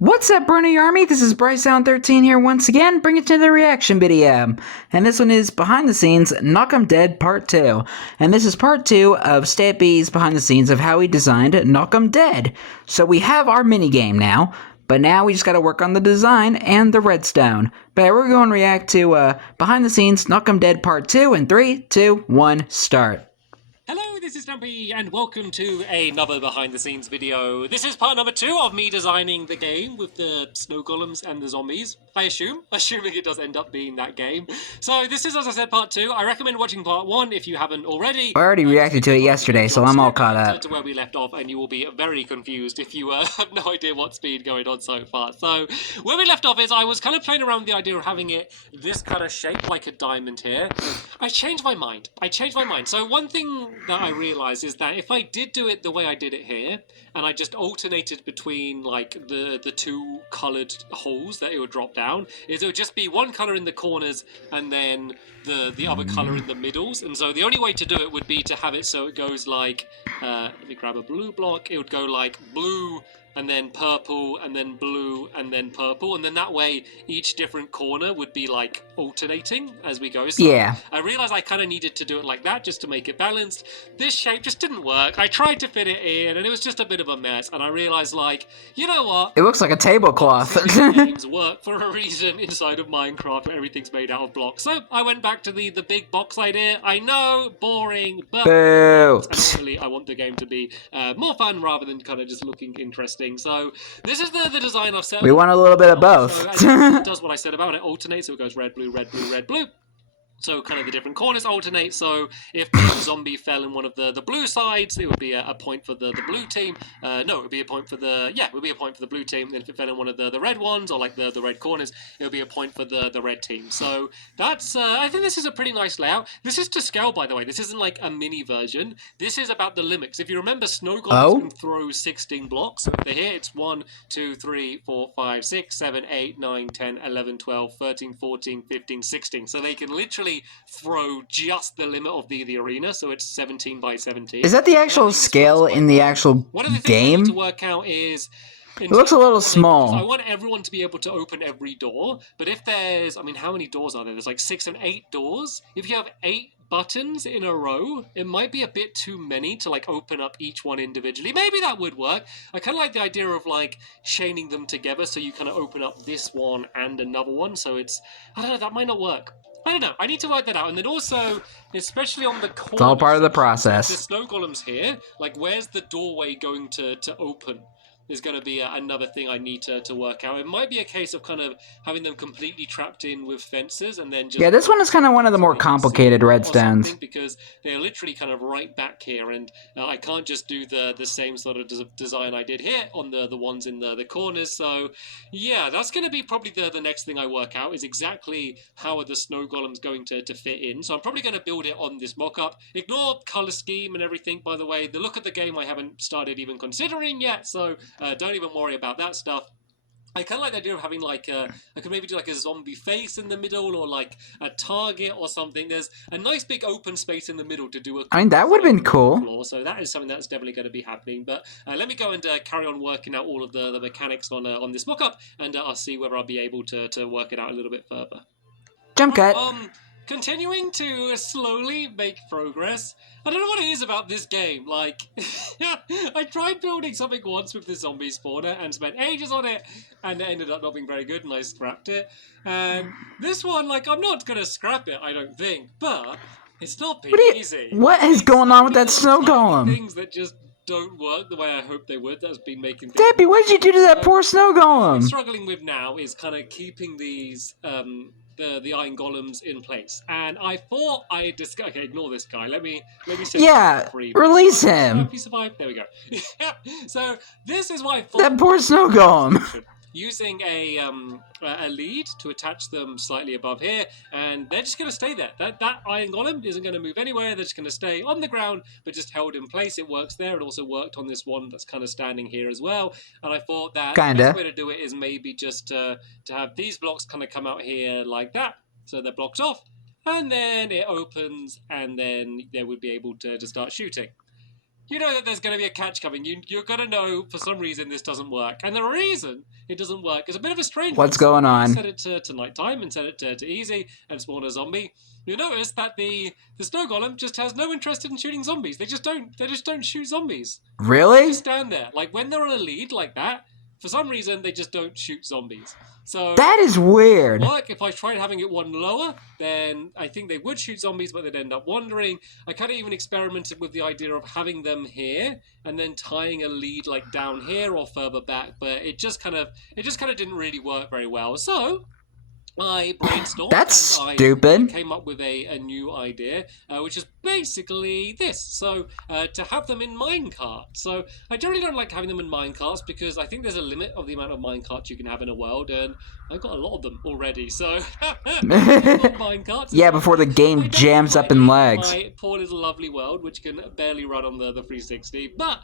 What's up, Brony Army? This is BryceAllen13 here once again, bringing to the reaction video. And this one is Behind the Scenes Knock 'em Dead Part 2. And this is Part 2 of Stampy's Behind the Scenes of how he designed Knock 'em Dead. So we have our minigame now, but now we just gotta work on the design and the redstone. But we're going to react to Behind the Scenes Knock 'em Dead Part 2 in 3, 2, 1, start. Hello, this is Stampy, and welcome to another behind-the-scenes video. This is part number 2 of me designing the game with the snow golems and the zombies, assuming it does end up being that game. So this is, as I said, part 2. I recommend watching part 1 if you haven't already. I already reacted to it yesterday, so I'm all caught up. To where we left off, and you will be very confused if you have no idea what's been going on so far. So where we left off is I was kind of playing around with the idea of having it this kind of shape, like a diamond here. I changed my mind. So one thing that I realized is that if I did do it the way I did it here, and I just alternated between like the two coloured holes that it would drop down, is it would just be one colour in the corners and then the other colour in the middles. And so the only way to do it would be to have it so it goes like, let me grab a blue block, it would go like blue, and then purple, and then blue, and then purple, and then that way each different corner would be like alternating as we go. So yeah. I realized I kind of needed to do it like that just to make it balanced. This shape just didn't work. I tried to fit it in, and it was just a bit of a mess, and I realized, like, you know what? It looks like a tablecloth. Games work for a reason inside of Minecraft where everything's made out of blocks. So I went back to the big box idea. I know, boring, but Boo. actually I want the game to be more fun rather than kind of just looking interesting. So this is the design I've set. We want a little bit of both. So it does what I said about it. Alternates, so it goes red, blue, red, blue, red, blue. So kind of the different corners alternate. So if the zombie fell in one of the blue sides, it would be a point for the blue team. No, it would be a point for the blue team. And if it fell in one of the red ones, or like the red corners, it would be a point for the red team. So that's I think this is a pretty nice layout. This is to scale, by the way. This isn't like a mini version. This is about the limits. If you remember, snow golems can throw 16 blocks. So if here, it's 1, 2, 3, 4, 5, 6, 7, 8, 9, 10, 11, 12, 13, 14, 15, 16. So they can literally throw just the limit of the arena, so it's 17 by 17. Is that the actual scale in the actual one of the things game? I need to work out is it looks a little small. I want everyone to be able to open every door, but if there's, I mean, how many doors are there? There's like 6 and 8 doors. If you have 8 buttons in a row, it might be a bit too many to like open up each one individually. Maybe that would work. I kind of like the idea of like chaining them together so you kind of open up this one and another one, so it's, I don't know, that might not work. I don't know. I need to work that out. And then also, especially on the corners, it's all part of the process. The snow golems here, like where's the doorway going to open? Is going to be another thing I need to work out. It might be a case of kind of having them completely trapped in with fences and then just... Yeah, this one is kind of one of the more complicated redstones. Because they're literally kind of right back here, and I can't just do the same sort of design I did here on the ones in the corners. So yeah, that's going to be probably the next thing I work out, is exactly how are the snow golems going to fit in. So I'm probably going to build it on this mock-up. Ignore color scheme and everything, by the way. The look of the game I haven't started even considering yet, so don't even worry about that stuff. I kind of like the idea of having like I could maybe do like a zombie face in the middle, or like a target or something. There's a nice big open space in the middle to do a... I mean, that would have been cool. Floor, so that is something that's definitely going to be happening. But let me go and carry on working out all of the mechanics on this mock-up, and I'll see whether I'll be able to work it out a little bit further. Jump cut. Continuing to slowly make progress. I don't know what it is about this game, like, I tried building something once with the zombie spawner and spent ages on it, and it ended up not being very good, and I scrapped it. And this one, like, I'm not gonna scrap it, I don't think, but it's not been easy. What is going on with that snow golem? Things that just don't work the way I hoped they would. That's been making things... Debbie, what did you do to that poor snow golem? What I'm struggling with now is kind of keeping these, the iron golems in place, and I thought I discovered... Okay, ignore this guy. Let me say... Yeah, release him. If he survived, there we go. So this is what I thought. That poor snow golem. Using a lead to attach them slightly above here, and they're just going to stay there. That iron golem isn't going to move anywhere. They're just going to stay on the ground, but just held in place. It works there. It also worked on this one that's kind of standing here as well. And I thought that the best way to do it is maybe just to have these blocks kind of come out here like that, so they're blocked off, and then it opens, and then they would be able to start shooting. you know that there's going to be a catch coming. You're going to know for some reason this doesn't work. And the reason it doesn't work is a bit of a strange one. What's going on? Set it to nighttime and set it to easy and spawn a zombie. You'll notice that the snow golem just has no interest in shooting zombies. They just don't shoot zombies. Really? They just stand there. Like when they're on a lead like that, for some reason they just don't shoot zombies. So that is weird. Like if I tried having it one lower, then I think they would shoot zombies, but they'd end up wandering. I kind of even experimented with the idea of having them here and then tying a lead like down here or further back, but it just kind of didn't really work very well. So I brainstormed. That's stupid. I came up with a new idea, which is basically this. So to have them in minecarts. So I generally don't like having them in minecarts because I think there's a limit of the amount of minecarts you can have in a world, and I've got a lot of them already. So minecarts. Yeah, before the game jams up and lags. My poor little lovely world, which can barely run on the 360, but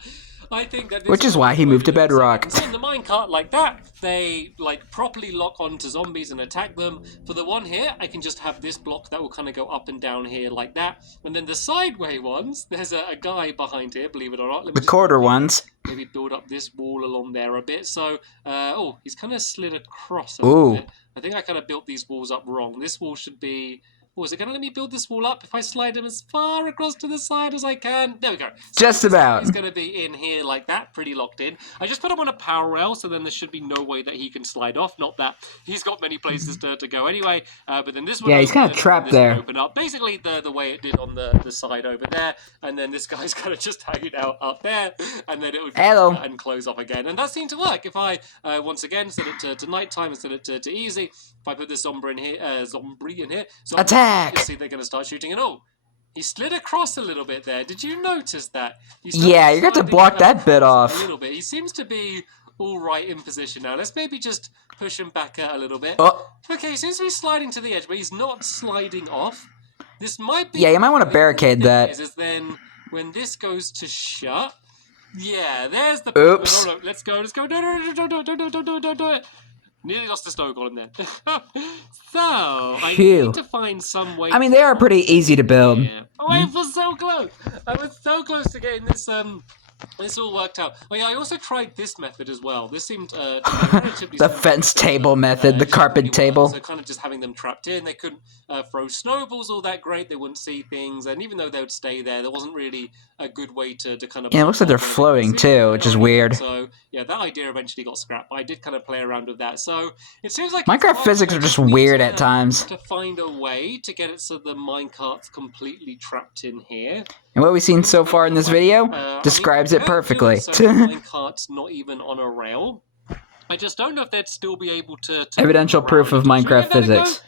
I think that which is why he moved to Bedrock. So in the minecart like that, they like properly lock onto zombies and attack them. For the one here, I can just have this block that will kind of go up and down here like that. And then the sideway ones, there's a guy behind here, believe it or not. The quarter ones. Maybe build up this wall along there a bit. So, oh, he's kind of slid across a little bit. I think I kind of built these walls up wrong. This wall should be... Oh, is it going to let me build this wall up if I slide him as far across to the side as I can? There we go. So just about. He's going to be in here like that, pretty locked in. I just put him on a power rail, so then there should be no way that he can slide off. Not that he's got many places to go anyway. But then this one... Yeah, he's kind of trapped there. Open up. Basically, the way it did on the side over there. And then this guy's kind of just hanging out up there. And then it would and close off again. And that seemed to work. If I, once again, set it to nighttime and set it to easy. If I put this zombie in here... Attack! You see they're going to start shooting, and oh, he slid across a little bit there. Did you notice that? Yeah, you got to block that bit off. A little bit. He seems to be all right in position now. Let's maybe just push him back a little bit. Oh. Okay, he seems to be sliding to the edge, but he's not sliding off. This might be... Yeah, you might want to barricade that. Is then when this goes to shut... Yeah, there's the... Oops. No, let's go. Don't do it. Nearly lost the snow golem then. So, I need to find some way... I mean, they are pretty easy to build. Yeah. Oh, I was so close! I was so close to getting this, this all worked out. Oh yeah, I also tried this method as well. This seemed to be relatively the fence table method, the carpet table. So kind of just having them trapped in. They couldn't throw snowballs all that great. They wouldn't see things. And even though they would stay there, there wasn't really a good way to kind of... Yeah, it looks like they're floating too, which is weird. So yeah, that idea eventually got scrapped. But I did kind of play around with that. So it seems like... Minecraft physics are just weird at times. To find a way to get it so the minecart's completely trapped in here. And what we've seen so far in this video describes it perfectly. Minecart's not even on a rail. I just don't know if they'd still be able to evidential proof of Minecraft physics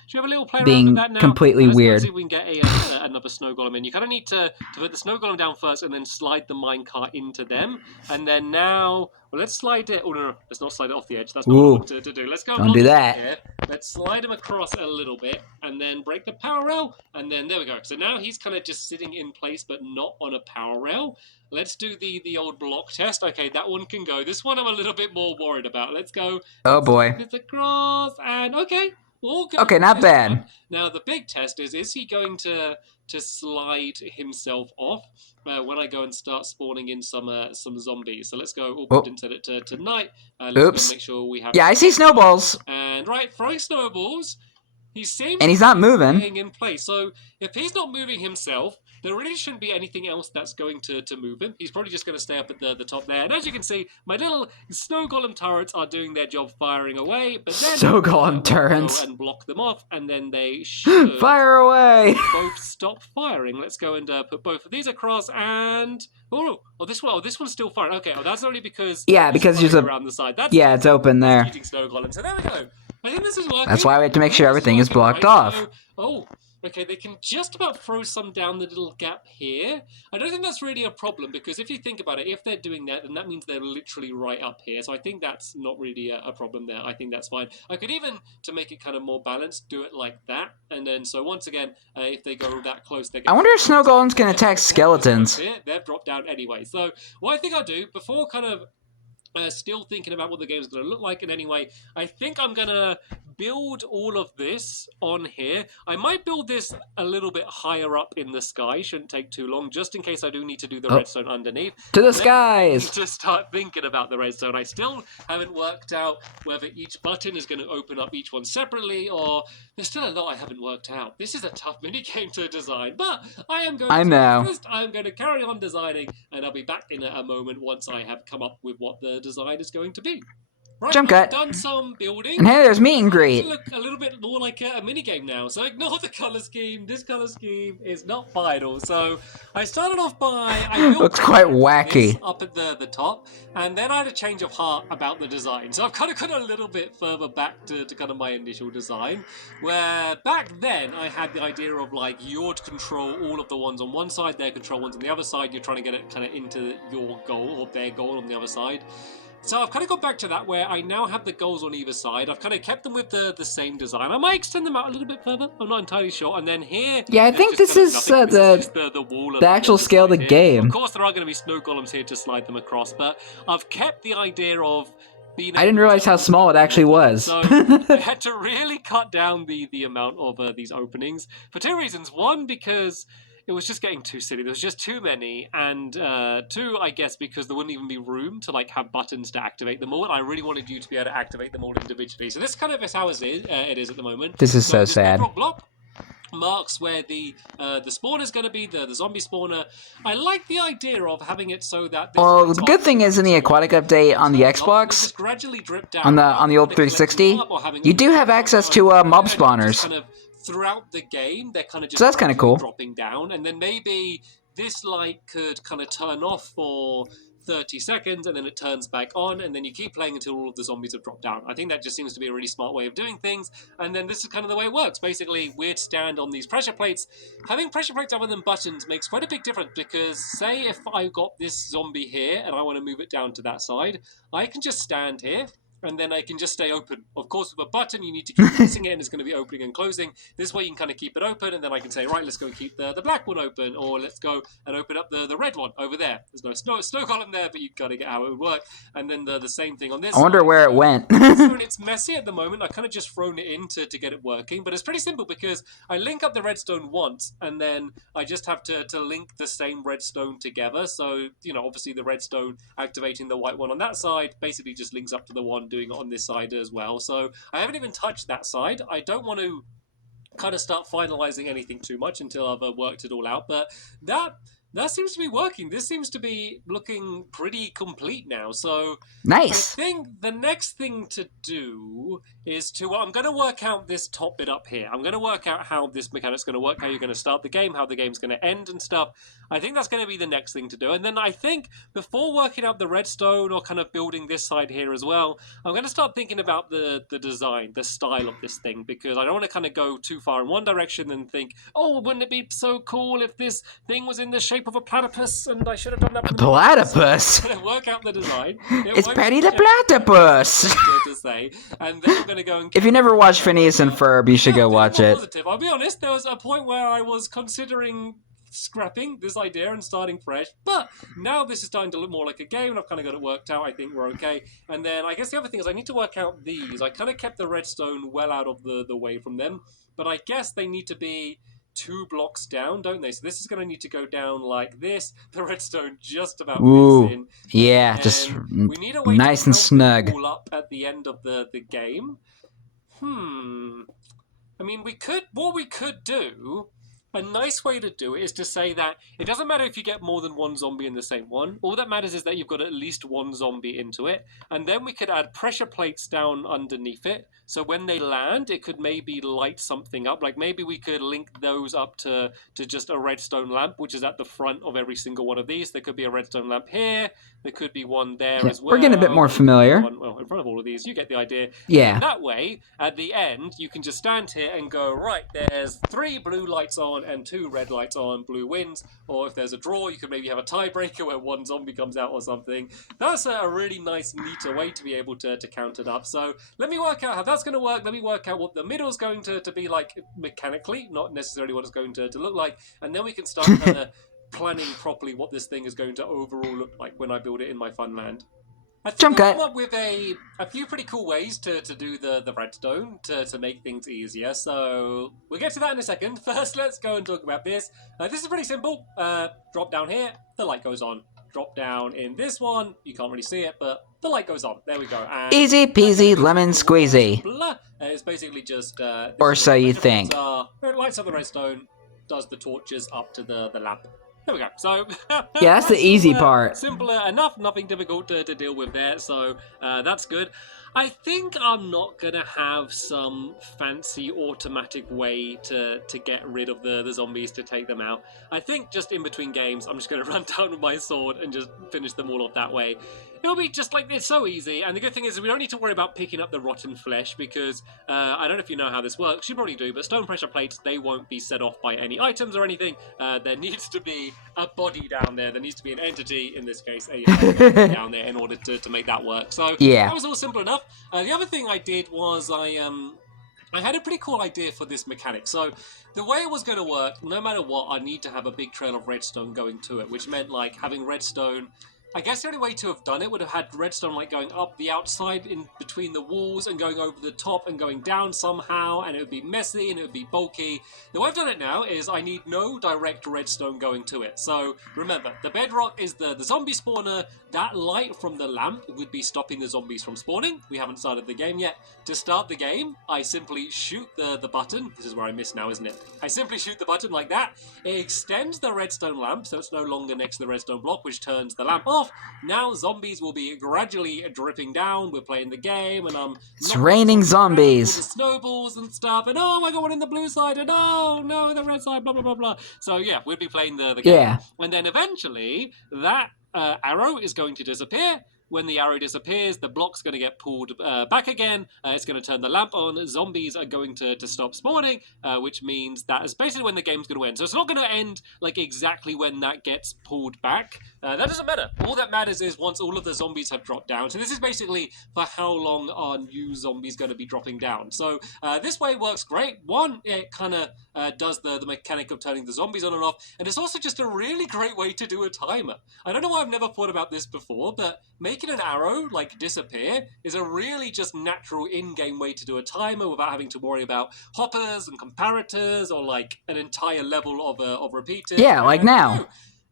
being completely weird. Let's see if we can get another snow golem in. You kind of need to put the snow golem down first and then slide the minecart into them. And then now... Well, let's slide it... Oh, no. Let's not slide it off the edge. That's not what I want to do. Let's go... Don't do that. Here. Let's slide him across a little bit and then break the power rail. And then there we go. So now he's kind of just sitting in place but not on a power rail. Let's do the old block test. Okay, that one can go. This one I'm a little bit more worried about. Let's go. Oh, boy. It's across and... Okay. Okay, not bad. Now the big test is he going to slide himself off when I go and start spawning in some zombies? So let's go. Oh, didn't set it to night. Let's go make sure we have. Yeah, I see snowballs. And right, throwing snowballs. He seems and he's not moving. Staying in place. So if he's not moving himself, there really shouldn't be anything else that's going to move him. He's probably just going to stay up at the top there. And as you can see, my little snow golem turrets are doing their job firing away. But then snow golem turrets go and block them off, and then they should fire away. Both stop firing. Let's go and put both of these across. And this one's still firing. Okay, that's only because because there's around the side. That's it's open there. Shooting snow golem. So there we go. I think this is working. That's why we have to make sure everything is blocked off. So, okay, they can just about throw some down the little gap here. I don't think that's really a problem, because if you think about it, if they're doing that, then that means they're literally right up here. So I think that's not really a problem there. I think that's fine. I could even, to make it kind of more balanced, do it like that. And then, so once again, if they go that close, they get... I wonder if snow golems can attack skeletons. They've dropped down anyway. So what I think I'll do, before kind of... still thinking about what the game's going to look like, and anyway, I think I'm going to build all of this on here. I might build this a little bit higher up in the sky. Shouldn't take too long, just in case I do need to do the redstone underneath. To the Then I need skies! to start thinking about the redstone. I still haven't worked out whether each button is going to open up each one separately, or there's still a lot I haven't worked out. This is a tough minigame to design, but I am going to resist. I am going to carry on designing, and I'll be back in a moment once I have come up with what the design is going to be. Right, Jump cut. I've done some building. And hey, there's meet and greet. It looks a little bit more like a minigame now, so ignore the colour scheme. This colour scheme is not final. So I started off by... I built looks quite wacky. this up at the top, and then I had a change of heart about the design. So I've kind of gone a little bit further back to kind of my initial design, where back then I had the idea of like you'd control all of the ones on one side, their control ones on the other side. You're trying to get it kind of into your goal or their goal on the other side. So I've kind of gone back to that where I now have the goals on either side. I've kind of kept them with the same design. I might extend them out a little bit further. I'm not entirely sure. And then here... Yeah, I think this is the wall actual scale of the game. Of course, there are going to be snow golems here to slide them across, but I've kept the idea of... I didn't realize how small it actually was. So I had to really cut down the amount of these openings for two reasons. One, because... it was just getting too silly. There was just too many, and two, I guess, because there wouldn't even be room to like have buttons to activate them all. And I really wanted you to be able to activate them all individually. So this kind of is how it is at the moment. This is so sad. Block marks where the spawner is going to be, the zombie spawner. I like the idea of having it so that... well, the good thing is in the aquatic update on the Xbox, gradually drip down on the old 360, you do have access to mob spawners. Kind of throughout the game, they're kind of just so that's kind of cool. Dropping down, and then maybe this light could kind of turn off for 30 seconds, and then it turns back on, and then you keep playing until all of the zombies have dropped down. I think that just seems to be a really smart way of doing things, and then this is kind of the way it works. Basically, we'd stand on these pressure plates. Having pressure plates other than buttons makes quite a big difference, because say if I got this zombie here, and I want to move it down to that side, I can just stand here, and then I can just stay open. Of course, with a button, you need to keep pressing it, and it's going to be opening and closing. This way, you can kind of keep it open, and then I can say, right, let's go and keep the black one open, or let's go and open up the red one over there. There's no snow column there, but you got to get how it would work. And then the same thing on this. I wonder where it went. It's messy at the moment. I kind of just thrown it in to get it working, but it's pretty simple because I link up the redstone once, and then I just have to link the same redstone together. So, you know, obviously the redstone activating the white one on that side basically just links up to the one doing it on this side as well. So I haven't even touched that side. I don't want to kind of start finalizing anything too much until I've worked it all out, but that seems to be working. This seems to be looking pretty complete now. So nice. I think the next thing to do is I'm going to work out this top bit up here. I'm going to work out how this mechanic's going to work, how you're going to start the game, how the game's going to end and stuff. I think that's going to be the next thing to do. And then I think before working out the redstone or kind of building this side here as well, I'm going to start thinking about the design, the style of this thing, because I don't want to kind of go too far in one direction and think, oh, wouldn't it be so cool if this thing was in the shape of a platypus and I should have done that. A platypus? Work out the design. It's Patty the Platypus! To say. And then I'm going to go and... if you never watched Phineas and Ferb, you should go watch it. Positive. I'll be honest, there was a point where I was considering scrapping this idea and starting fresh, but now this is starting to look more like a game, and I've kind of got it worked out. I think we're okay. And then I guess the other thing is I need to work out these. I kind of kept the redstone well out of the way from them, but I guess they need to be 2 blocks down, don't they? So this is going to need to go down like this. The redstone just about fits in. Yeah, just we need a way nice to and snug. All up at the end of the game. I mean, what we could do. A nice way to do it is to say that it doesn't matter if you get more than one zombie in the same one. All that matters is that you've got at least one zombie into it. And then we could add pressure plates down underneath it. So when they land, it could maybe light something up. Like maybe we could link those up to just a redstone lamp, which is at the front of every single one of these. There could be a redstone lamp here. There could be one there as well. We're getting a bit more familiar. Well, in front of all of these, you get the idea. Yeah. And that way, at the end, you can just stand here and go, right, there's 3 blue lights on and 2 red lights on, blue wins. Or if there's a draw, you could maybe have a tiebreaker where one zombie comes out or something. That's a really nice, neater way to be able to count it up. So let me work out how that's going to work. Let me work out what the middle's going to be like mechanically, not necessarily what it's going to look like. And then we can start kind of planning properly what this thing is going to overall look like when I build it in my fun land. I think Jump I've cut. come up with a few pretty cool ways to do the redstone to make things easier. So we'll get to that in a second. First, let's go and talk about this. This is pretty simple. Drop down here, the light goes on. Drop down in this one, you can't really see it, but the light goes on. There we go. And Easy peasy lemon squeezy. It's basically just Or so you the think. it lights up the redstone, does the torches up to the lamp. There we go. So Yeah, that's the easy part. Simpler enough, nothing difficult to deal with there. So that's good. I think I'm not gonna have some fancy automatic way to get rid of the zombies to take them out. I think just in between games, I'm just gonna run down with my sword and just finish them all off that way. It'll be just like, it's so easy, and the good thing is we don't need to worry about picking up the rotten flesh because I don't know if you know how this works, you probably do, but stone pressure plates, they won't be set off by any items or anything. There needs to be a body down there, needs to be an entity, in this case a entity down there, in order to make that work. So yeah, that was all simple enough. The other thing I did was I had a pretty cool idea for this mechanic. So the way it was going to work, no matter what, I need to have a big trail of redstone going to it, which meant like having redstone. I guess the only way to have done it would have had redstone like going up the outside in between the walls and going over the top and going down somehow, and it would be messy and it would be bulky. The way I've done it now is I need no direct redstone going to it. So remember, the bedrock is the zombie spawner. That light from the lamp would be stopping the zombies from spawning. We haven't started the game yet. To start the game, I simply shoot the button. This is where I miss now, isn't it? I simply shoot the button like that. It extends the redstone lamp, so it's no longer next to the redstone block, which turns the lamp off. Now zombies will be gradually dripping down. We're playing the game, and it's raining zombies. The snowballs and stuff, and oh my god, one in the blue side, and oh no, the red side, blah blah blah blah. So yeah, we'll be playing the game. Yeah. And then eventually that arrow is going to disappear. When the arrow disappears, the block's going to get pulled back again. It's going to turn the lamp on. Zombies are going to stop spawning, which means that is basically when the game's going to end. So it's not going to end like exactly when that gets pulled back. That doesn't matter. All that matters is once all of the zombies have dropped down. So this is basically for how long are new zombies going to be dropping down. So this way works great. One, it kind of does the mechanic of turning the zombies on and off. And it's also just a really great way to do a timer. I don't know why I've never thought about this before, but making an arrow like disappear is a really just natural in-game way to do a timer without having to worry about hoppers and comparators or like an entire level of repeaters. Yeah, like now.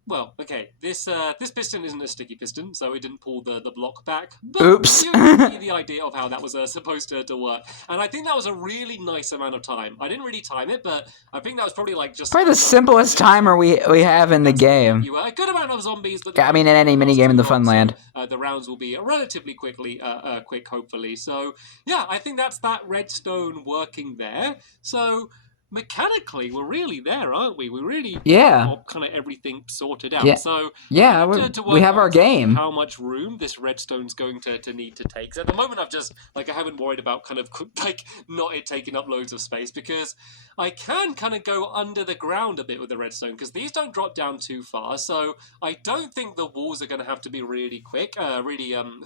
Well, okay, this piston isn't a sticky piston, so it didn't pull the block back. But oops. You see the idea of how that was supposed to work. And I think that was a really nice amount of time. I didn't really time it, but I think that was probably like just... Probably the simplest timer we have in the game. You a good amount of zombies, but... Yeah, I mean, in any minigame in the Funland. The rounds will be relatively quick, hopefully. So, yeah, I think that's that redstone working there. So... mechanically, we're really there, aren't we? We really got kind of everything sorted out. Yeah. So yeah, we have our game. How much room this redstone's going to need to take. So at the moment, I haven't worried about kind of like not it taking up loads of space because I can kind of go under the ground a bit with the redstone because these don't drop down too far. So I don't think the walls are going to have to be really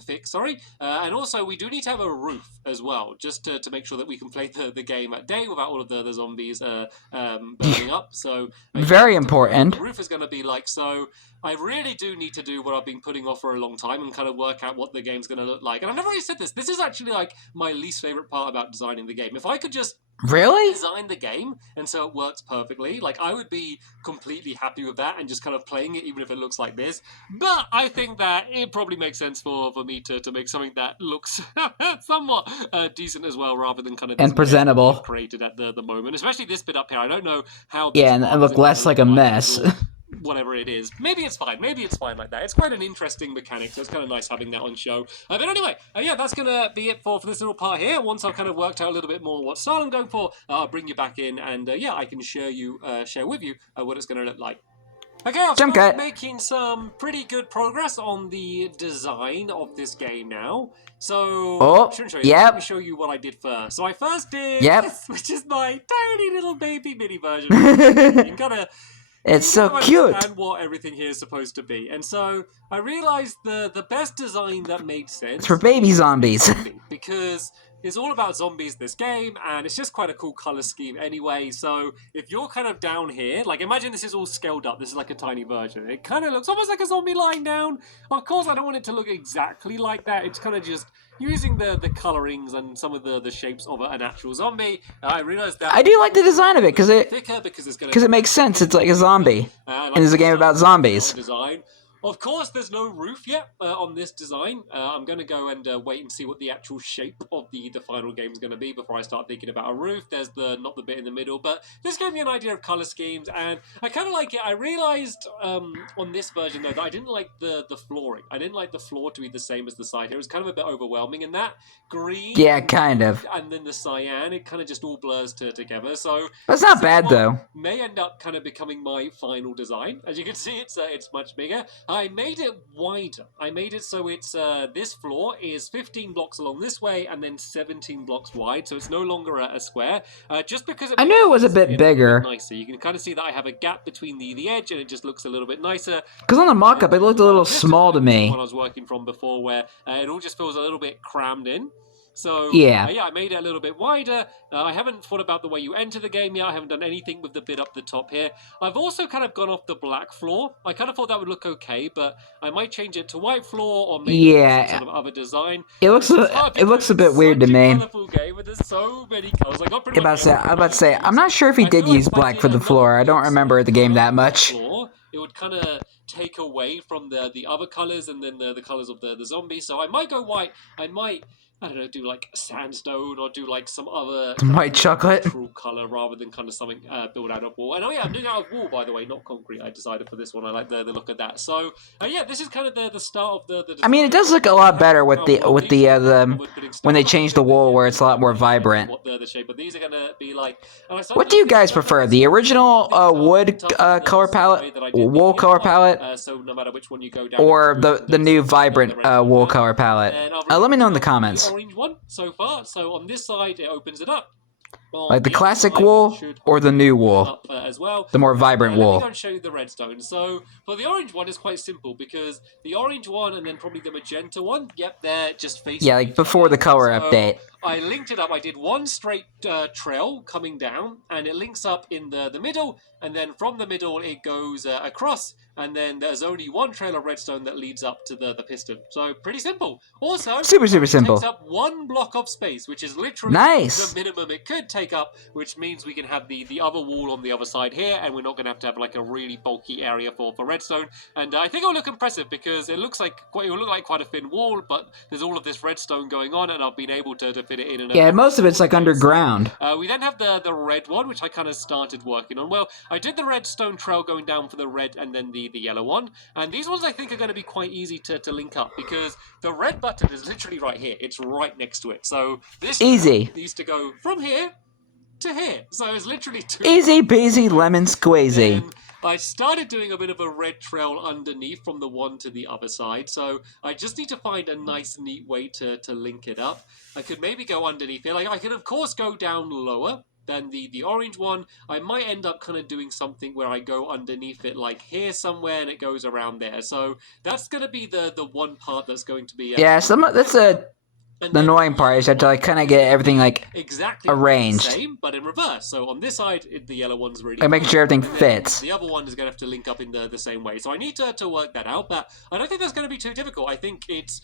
thick. Sorry. And also we do need to have a roof as well, just to make sure that we can play the game at day without all of the zombies burning up. So very important. The roof is going to be like so. I really do need to do what I've been putting off for a long time and kind of work out what the game's going to look like. And I've never really said this. This is actually like my least favorite part about designing the game. If I could just design the game and so it works perfectly, like I would be completely happy with that and just kind of playing it even if it looks like this. But I think that it probably makes sense for me to make something that looks somewhat decent as well, rather than kind of and presentable created at the moment, especially this bit up here. I don't know how and it look less like a mess. Whatever it is. Maybe it's fine. Maybe it's fine like that. It's quite an interesting mechanic, so it's kind of nice having that on show. But anyway, yeah, that's going to be it for this little part here. Once I've kind of worked out a little bit more what style I'm going for, I'll bring you back in and, yeah, I can share with you what it's going to look like. Okay, I've started making some pretty good progress on the design of this game now. So, I shouldn't show you. Let me show you what I did first. So I first did this, which is my tiny little baby mini version. You gotta... It's so cute. And what everything here is supposed to be. And so I realized the best design that made sense. It's for baby zombies. Because it's all about zombies, this game, and it's just quite a cool color scheme anyway. So if you're kind of down here, like imagine this is all scaled up. This is like a tiny version. It kind of looks almost like a zombie lying down. Of course, I don't want it to look exactly like that. It's kind of just using the colorings and some of the shapes of an actual zombie. I realized that I do like the design of it because thicker because it's gonna it makes sense. It's like a zombie, and it's a game about zombies. design. Of course, there's no roof yet on this design. I'm going to go and wait and see what the actual shape of the final game is going to be before I start thinking about a roof. There's not the bit in the middle, but this gave me an idea of color schemes, and I kind of like it. I realized on this version, though, that I didn't like the flooring. I didn't like the floor to be the same as the side here. It was kind of a bit overwhelming, and that green... Yeah, kind of. And then the cyan, it kind of just all blurs together, so... That's not bad, though. May end up kind of becoming my final design. As you can see, it's much bigger. I made it wider. I made it so it's this floor is 15 blocks along this way and then 17 blocks wide, so it's no longer a square. Just because I knew it was a bit bigger. Nicer. You can kind of see that I have a gap between the edge, and it just looks a little bit nicer. Because on the mock-up, it looked a little small to me. When I was working from before, where it all just feels a little bit crammed in. So, yeah, I made it a little bit wider. I haven't thought about the way you enter the game yet. I haven't done anything with the bit up the top here. I've also kind of gone off the black floor. I kind of thought that would look okay, but I might change it to white floor or maybe some sort of other design. It looks a bit weird to me. Game, but there's so many colors. I'm about to say, I'm not sure if he did use black for the floor. I don't remember the game that much. It would kind of take away from the other colors and then the colors of the zombie. So I might go white. I don't know, do like sandstone or do like some other white chocolate natural color rather than kind of something built out of wall. And I'm doing out of wall, by the way, not concrete. I decided for this one. I like the look of that. So yeah, this is kind of the start of the I mean, it does look a lot better with the when they change the wool where it's a lot more vibrant. What the shape of these are gonna be like. What do you guys prefer? The original wood color palette, wool color palette, so no matter which one you go down, or the new vibrant wool color palette? Let me know in the comments. Orange one so far. So on this side, it opens it up. Like the classic wool or the new wool, as well. The more vibrant wool. Let me go and show you the redstone. So for the orange one, it's quite simple because the orange one and then probably the magenta one, yep, they're just facing. Yeah, like before the color update. I linked it up. I did one straight trail coming down, and it links up in the middle, and then from the middle it goes across, and then there's only one trail of redstone that leads up to the piston. So pretty simple. Also, super simple. It takes up one block of space, which is literally the minimum it could take up, which means we can have the other wall on the other side here, and we're not going to have like a really bulky area for redstone. And I think it'll look impressive because it will look like quite a thin wall, but there's all of this redstone going on, and I've been able to fit it in. Yeah, most of it's like underground. We then have the red one, which I kind of started working on. Well, I did the redstone trail going down for the red and then the yellow one. And these ones I think are going to be quite easy to link up because the red button is literally right here. It's right next to it. So this needs to go from here to here. So it's literally easy peasy lemon squeezy. I started doing a bit of a red trail underneath from the one to the other side, so I just need to find a nice, neat way to link it up. I could maybe go underneath it. Like, I could, of course, go down lower than the orange one. I might end up kind of doing something where I go underneath it, like here somewhere, and it goes around there. So that's going to be the one part that's going to be... yeah, that's the annoying part is you have to like kind of get everything like exactly arranged, the same, but in reverse. So on this side, the yellow one's really like making sure everything fits. The other one is going to have to link up in the same way. So I need to work that out, but I don't think that's going to be too difficult. I think it's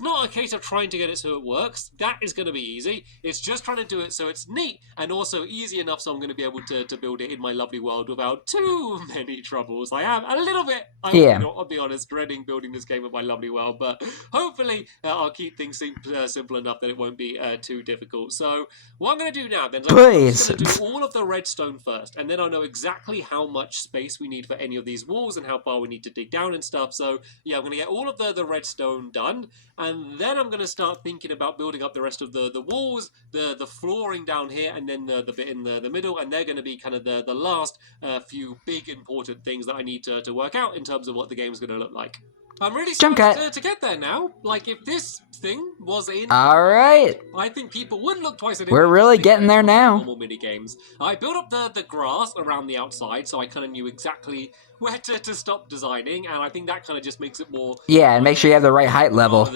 not a case of trying to get it so it works. That is going to be easy. It's just trying to do it so it's neat and also easy enough so I'm going to be able to build it in my lovely world without too many troubles. I am a little bit, I'll be honest, dreading building this game in my lovely world, but hopefully I'll keep things simple enough that it won't be too difficult. So what I'm going to do now then is I'm going to do all of the redstone first, and then I'll know exactly how much space we need for any of these walls and how far we need to dig down and stuff. So yeah, I'm going to get all of the redstone done, and then I'm going to start thinking about building up the rest of the walls, the flooring down here, and then the bit in the middle, and they're going to be kind of the last few big important things that I need to work out in terms of what the game's going to look like. I'm really starting to get there now. Like, if this thing was in... Alright. I think people would look twice at it. We're really getting there now. Normal mini games. I built up the grass around the outside, so I kind of knew exactly where to stop designing, and I think that kind of just makes it more... Yeah, and make sure you have the right height level.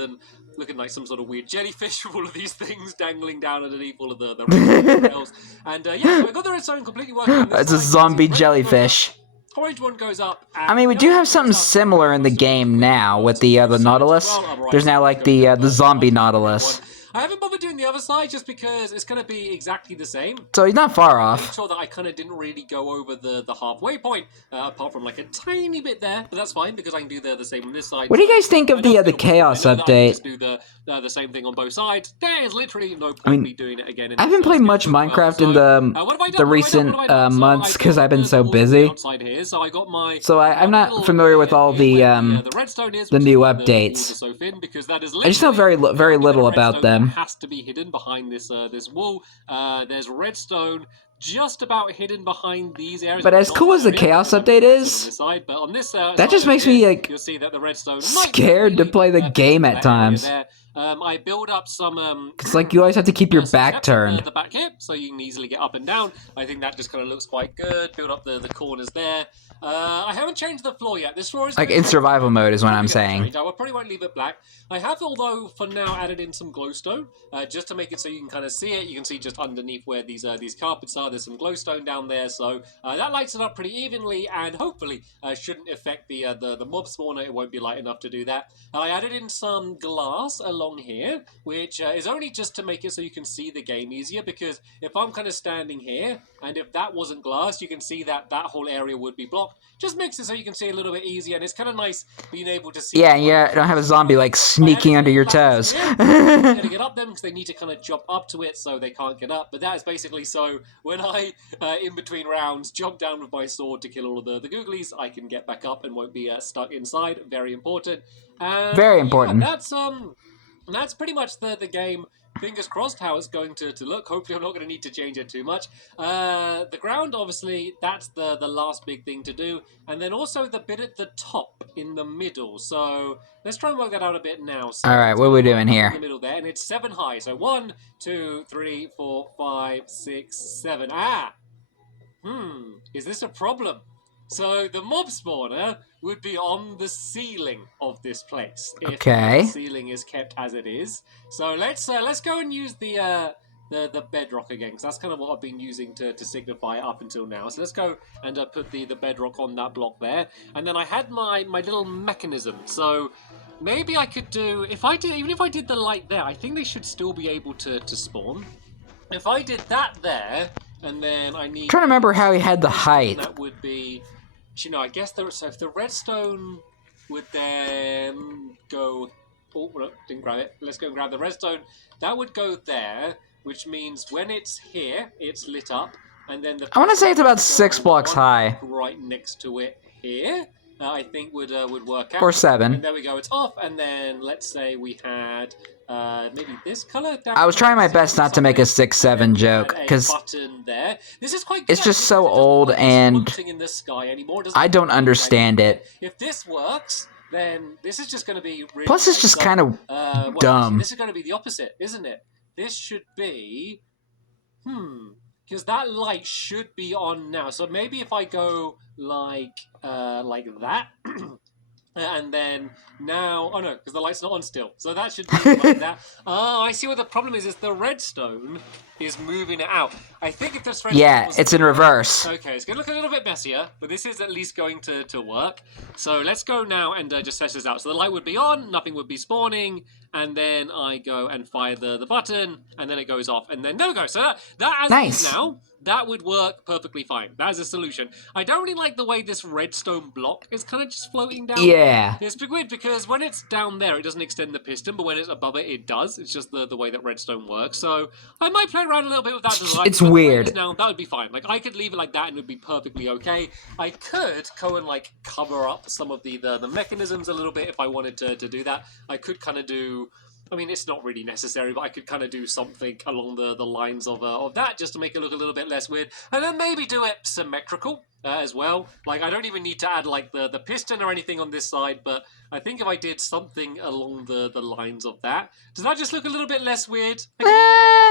looking like some sort of weird jellyfish with all of these things dangling down underneath all of the rails. And yeah, so I got the redstone completely working on this It's a side. zombie jellyfish. Orange one goes up. I mean, we do have something similar in the game now with the Nautilus. There's now like the zombie Nautilus. I haven't bothered doing the other side just because it's going to be exactly the same. So he's not far I off. made sure that I kind of didn't really go over the halfway point, apart from like a tiny bit there, but that's fine because I can do the same on this side. What do you guys think of the Chaos I know that I can update? just do the same thing on both sides. There is literally no point me doing it again. I haven't played much Minecraft in the recent months because I've been so busy. So I'm not familiar with all the new updates. I just know very little about them. Has to be hidden behind this wall. There's redstone just about hidden behind these areas. But as cool as the Chaos update is, that just makes me like you'll see that the redstone scared to play the game at times. I build up some. It's like you always have to keep your back turned. The back hip, so you can easily get up and down. I think that just kind of looks quite good. Build up the corners there. I haven't changed the floor yet. This floor is like in survival mode is what I'm saying. I probably won't leave it black. I have, although, for now, added in some glowstone just to make it so you can kind of see it. You can see just underneath where these carpets are. There's some glowstone down there, so that lights it up pretty evenly, and hopefully shouldn't affect the mob spawner. It won't be light enough to do that. I added in some glass along here, which is only just to make it so you can see the game easier. Because if I'm kind of standing here, and if that wasn't glass, you can see that whole area would be blocked. Just makes it so you can see a little bit easier, and it's kind of nice being able to see. Yeah, you don't have a zombie like sneaking under your toes. Got to get up them because they need to kind of jump up to it, so they can't get up. But that is basically so when I, in between rounds, jump down with my sword to kill all of the googlies, I can get back up and won't be stuck inside. Very important. Very important. Yeah, that's pretty much the game. Fingers crossed how it's going to look. Hopefully I'm not going to need to change it too much. The ground, obviously, that's the last big thing to do. And then also the bit at the top in the middle. So let's try and work that out a bit now. So all right, what are we doing here? In the middle there, and it's 7 high. So 1, 2, 3, 4, 5, 6, 7. Is this a problem? So the mob spawner would be on the ceiling of this place. If the ceiling is kept as it is. So let's go and use the bedrock again, because that's kind of what I've been using to signify it up until now. So let's go and put the bedrock on that block there. And then I had my little mechanism. So maybe I could do, even if I did the light there, I think they should still be able to spawn. If I did that there, and then I need... I'm trying to remember how he had the height. That would be... You know, I guess so if the redstone would then go... Oh, no, didn't grab it. Let's go and grab the redstone. That would go there, which means when it's here, it's lit up. And then I want to say it's about 6 blocks high. Right next to it here, I think would work out. Or 7. And there we go, it's off. And then let's say we had... maybe this color. I was trying my best not to make a 6-7 joke because it's just so old and I don't understand it. If this works, then this is just going to be really plus it's just kind of dumb. This is going to be the opposite, isn't it? This should be because that light should be on now. So maybe if I go like that. And then now, oh no, because the light's not on still. So that should be like that. Oh, I see what the problem is the redstone is moving it out. I think if this redstone it's in reverse. Okay, it's going to look a little bit messier, but this is at least going to work. So let's go now and just test this out. So the light would be on, nothing would be spawning, and then I go and fire the button, and then it goes off, and then there we go. So that as nice. It is now, that would work perfectly fine. That is a solution. I don't really like the way this redstone block is kind of just floating down. Yeah. It's pretty weird because when it's down there, it doesn't extend the piston, but when it's above it, it does. It's just the way that redstone works. So I might play around a little bit with that design. It's weird. Now, that would be fine. Like, I could leave it like that and it would be perfectly okay. I could go and, like, cover up some of the mechanisms a little bit if I wanted to do that. I could kind of do... I mean, it's not really necessary, but I could kind of do something along the lines of that just to make it look a little bit less weird. And then maybe do it symmetrical as well. Like, I don't even need to add, like, the piston or anything on this side, but I think if I did something along the lines of that, does that just look a little bit less weird?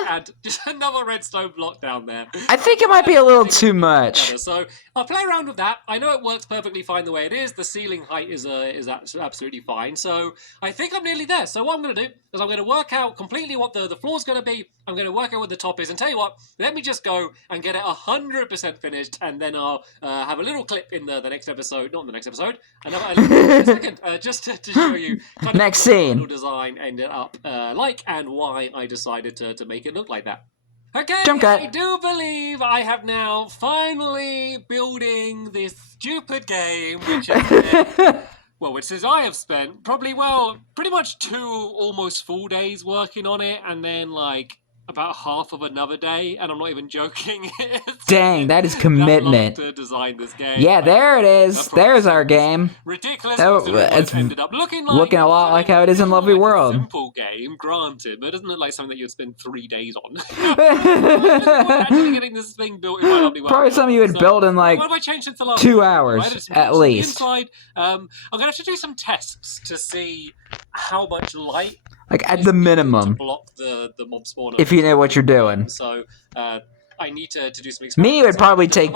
add just another redstone block down there. I think it might be a little too much. So I'll play around with that. I know it works perfectly fine the way it is. The ceiling height is absolutely fine. So I think I'm nearly there. So what I'm going to do is I'm going to work out completely what the floor's going to be. I'm going to work out what the top is. And tell you what, let me just go and get it 100% finished. And then I'll have a little clip in the next episode. Not in the next episode. Another second. Just to show you kind of Next what scene. the design ended up like and why I decided to make it look like that. Okay, Jump cut. I do believe I have now finally building this stupid game, which says I have spent probably, pretty much 2 almost full days working on it, and then like about half of another day, and I'm not even joking. Dang, that is commitment. That long to design this game. Yeah, there it is. There's our game. Ridiculous. It's ended up looking a lot like how it is in Lovely like World. A simple game, granted, but doesn't look like something that you'd spend 3 days on. Actually getting this thing built in my Lovely World. Probably something you would build in like what have I changed since the last 2 hours at least. Inside, I'm gonna have to do some tests to see how much light. Like at the minimum. To block the mob spawner. If you know what you're doing. So I need to do some experiments. Me, it would probably take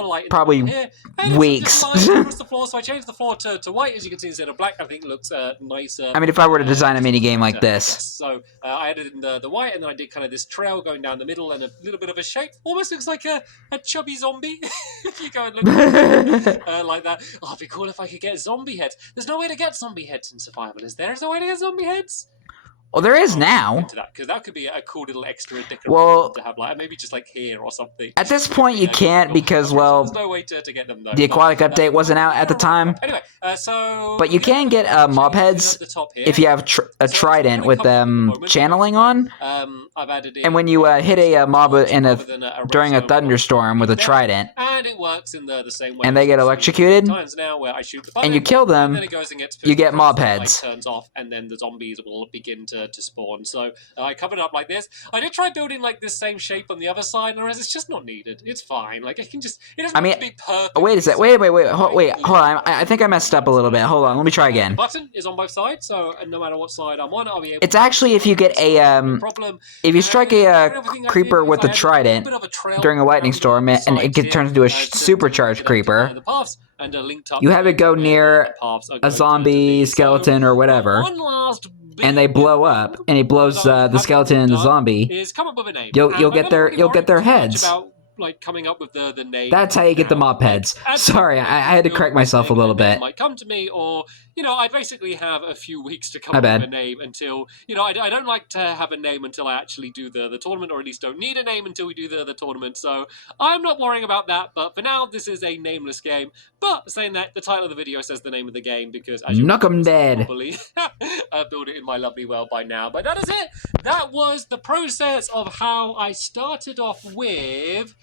weeks. Across the floor, so I changed the floor to white, as you can see, instead of black. I think it looks nicer. I mean, if I were to design a mini game like this. So I added in the white, and then I did kind of this trail going down the middle and a little bit of a shape. Almost looks like a chubby zombie. If you go and look like that. Oh, it'd be cool if I could get zombie heads. There's no way to get zombie heads in survival, is there? Is there a way to get zombie heads? Well, there is now. Because that could be a cool little extra decoration to have, like maybe just like here or something. At this point, you can't because, there's no way to get them though. The aquatic update wasn't out at the time. Anyway, so but you can get mob heads if you have a trident with channeling on. I've added in, and when you hit a mob during a thunderstorm with a trident, and it works in the same way. And they get electrocuted, now where I shoot the button, and you kill them, and then it goes and gets you get mob the heads. light turns off, and then the zombies will begin to spawn. So I covered it up like this. I did try building like this same shape on the other side, and I realized it's just not needed. It's fine. Like I can just. It doesn't have to be perfect. Wait a sec. Wait. Hold on. I think I messed up a little bit. Hold on. Let me try again. The button is on both sides, so no matter what side I'm on, I'll be able. It's actually if you get a if you strike a creeper with a trident during a lightning storm, and it turns into a supercharged creeper. You have it go near a zombie, skeleton, or whatever, and they blow up, and it blows the skeleton and the zombie. You'll get their heads. Like coming up with the name. That's how you get the mob heads. Sorry, I had to correct myself a little bit. Might come to me, or I basically have a few weeks to come up with a name until I don't like to have a name until I actually do the tournament, or at least don't need a name until we do the tournament. So I'm not worrying about that. But for now, this is a nameless game. But saying that, the title of the video says the name of the game because as you Knock 'em dead. Probably build it in my lovely world by now. But that is it. That was the process of how I started off with.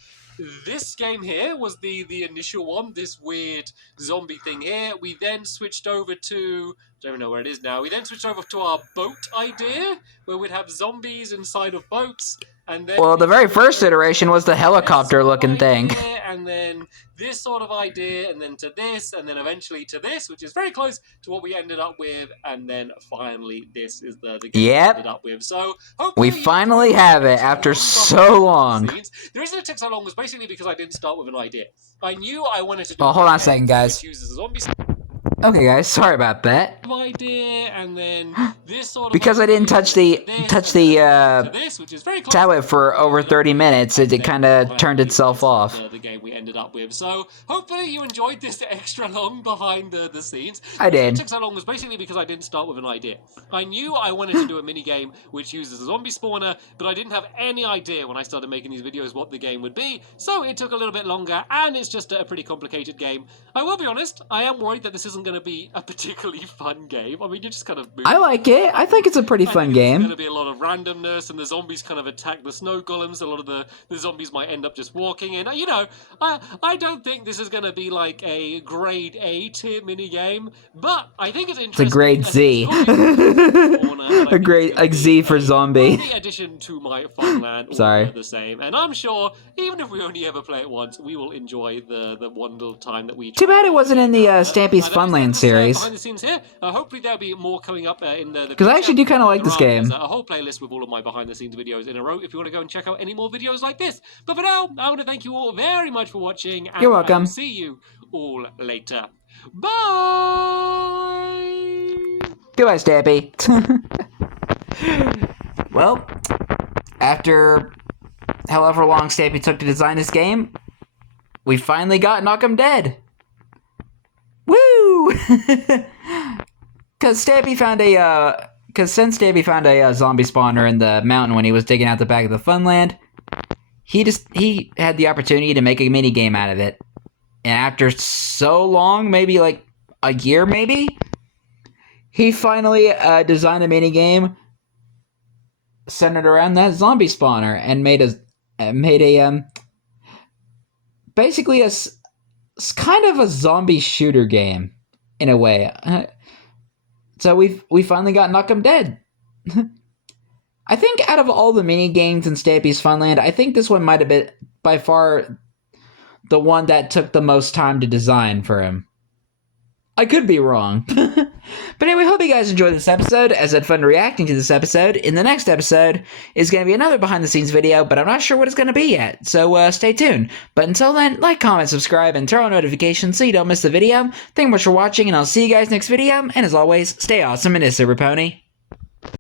This game here was the initial one, this weird zombie thing here. We then switched over to, I don't even know where it is now, we then switched over to our boat idea, where we'd have zombies inside of boats. And then well, the very first iteration was the helicopter-looking thing. And then this sort of idea, and then to this, and then eventually to this, which is very close to what we ended up with, and then finally this is the game we ended up with. So we finally have it after so long. The reason it took so long was basically because I didn't start with an idea. I knew I wanted to do hold on a second, guys. Okay, guys, sorry about that. Idea, and then this sort of because I didn't touch the tablet for over 30 minutes, it kind of turned itself off. The game we ended up with. So hopefully you enjoyed this extra long behind the scenes. I did. It took so long was basically because I didn't start with an idea. I knew I wanted to do a mini game which uses a zombie spawner, but I didn't have any idea when I started making these videos what the game would be. So it took a little bit longer, and it's just a pretty complicated game. I will be honest, I am worried that this isn't going to be a particularly fun game. I mean, you're just kind of moving. I like it. I think it's a pretty fun game. There's going to be a lot of randomness, and the zombies kind of attack the snow golems. A lot of the zombies might end up just walking in. I don't think this is going to be like a grade A tier mini game, but I think it's interesting. It's a grade Z. A grade like Z for zombie. The addition to my Funland. Sorry. The same, and I'm sure even if we only ever play it once, we will enjoy the one little time that we. Too bad it wasn't in the Stampy's Funland Funland series. Behind the scenes here. Hopefully there'll be more coming up in the Because I actually do kind of like this game. There's a whole playlist with all of my behind the scenes videos in a row if you want to go and check out any more videos like this. But for now, I want to thank you all very much for watching. And You're welcome. I will see you all later. Bye! Goodbye, Stampy. Well, after however long Stampy took to design this game, we finally got Knock 'em Dead. Woo! Because Stampy found a, since Stampy found a zombie spawner in the mountain when he was digging out the back of the Funland, he had the opportunity to make a mini game out of it. And after so long, maybe like a year, maybe, he finally designed a mini game centered around that zombie spawner and made a basically kind of a zombie shooter game in a way. So we finally got Knock 'em Dead. I think out of all the mini games in Stampy's Funland, I think this one might have been by far the one that took the most time to design for him. I could be wrong. But anyway, hope you guys enjoyed this episode, as I had fun reacting to this episode. In the next episode is going to be another behind-the-scenes video, but I'm not sure what it's going to be yet, so stay tuned. But until then, like, comment, subscribe, and turn on notifications so you don't miss the video. Thank you much for watching, and I'll see you guys next video, and as always, stay awesome and Super Pony.